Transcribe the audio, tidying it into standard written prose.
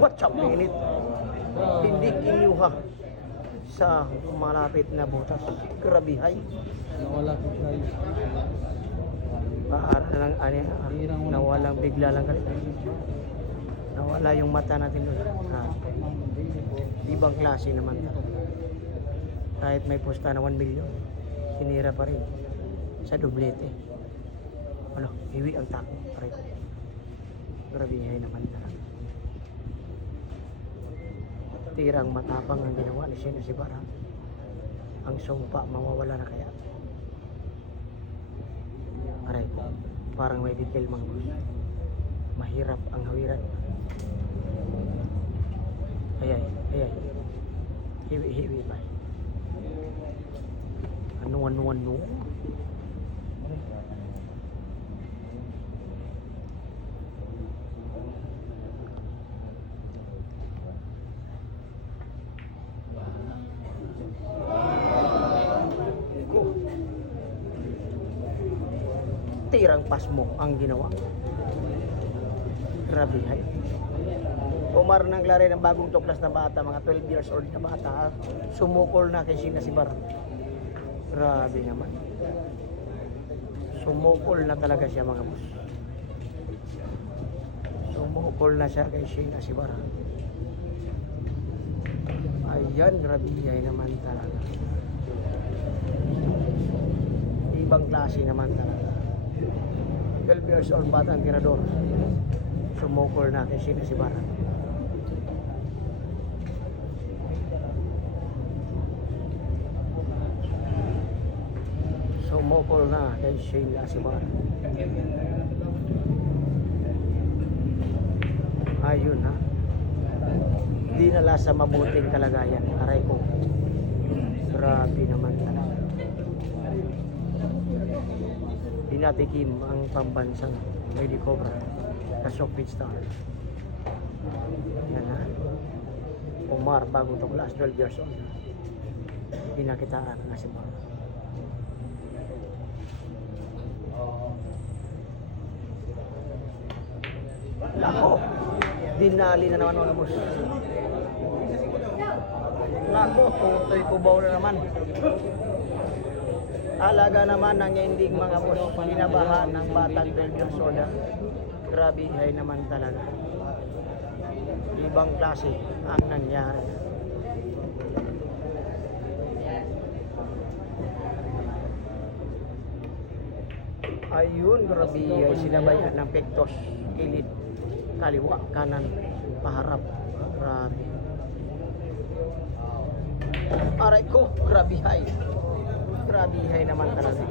What's up, minute? Hindi kinuha sa malapit na butas. Grabihay. Nawala ko tayo. Paara lang, nawalang bigla lang galit. Nawala yung mata natin doon. Ibang klase naman talaga. Kahit may posta na 1 million, sinira pa rin sa dublete. Ano, hiwi ang tako. Pare ko. Grabihay naman talaga. Tirang matapang ang ginawa ni Shina Sibara. Ang sumpa, mawawala na kaya. Aray, parang may detail mga boss. Mahirap ang hawiran. Ayay, ayay. Hiwi ba? Ano. Tirang pasmo ang ginawa. Grabe hay. Umar nang lari ng bagong tuklas na bata, mga 12 years old na bata, sumukol na kay Shina Sibara. Grabe naman. Sumukol na talaga siya mga boss. Sumukol na siya kay Shina Sibara. Ayan, grabe ay naman talaga. Ibang klase naman talaga. 12 years old bata ang tirador. Sumukol na kay Shina Sibara. Sumukol na kay Shina Sibara. Ayun ha. Di nala sa mabuting kalagayan. Aray ko. Grabe naman talaga. Dinatikim ang pambansang Lady Cobra na Sophie Star. Yan ha. Umar, bagong tuklas, 12 years old. Pinakitaan na si Umar. Lako! Dinali na naman mga boss. Lako! Tutoy kubaw na naman. Alaga naman ng ending mga boss. Kinabahan ng batang 12 years old. Grabe ay naman talaga. Ibang klase ang nangyari. Ayun, grabe ay sinabayan ng pektos, kilid, kaliwa, kanan, paharap. Grabe. Aray ko, grabe ay. Grabe ay naman talaga.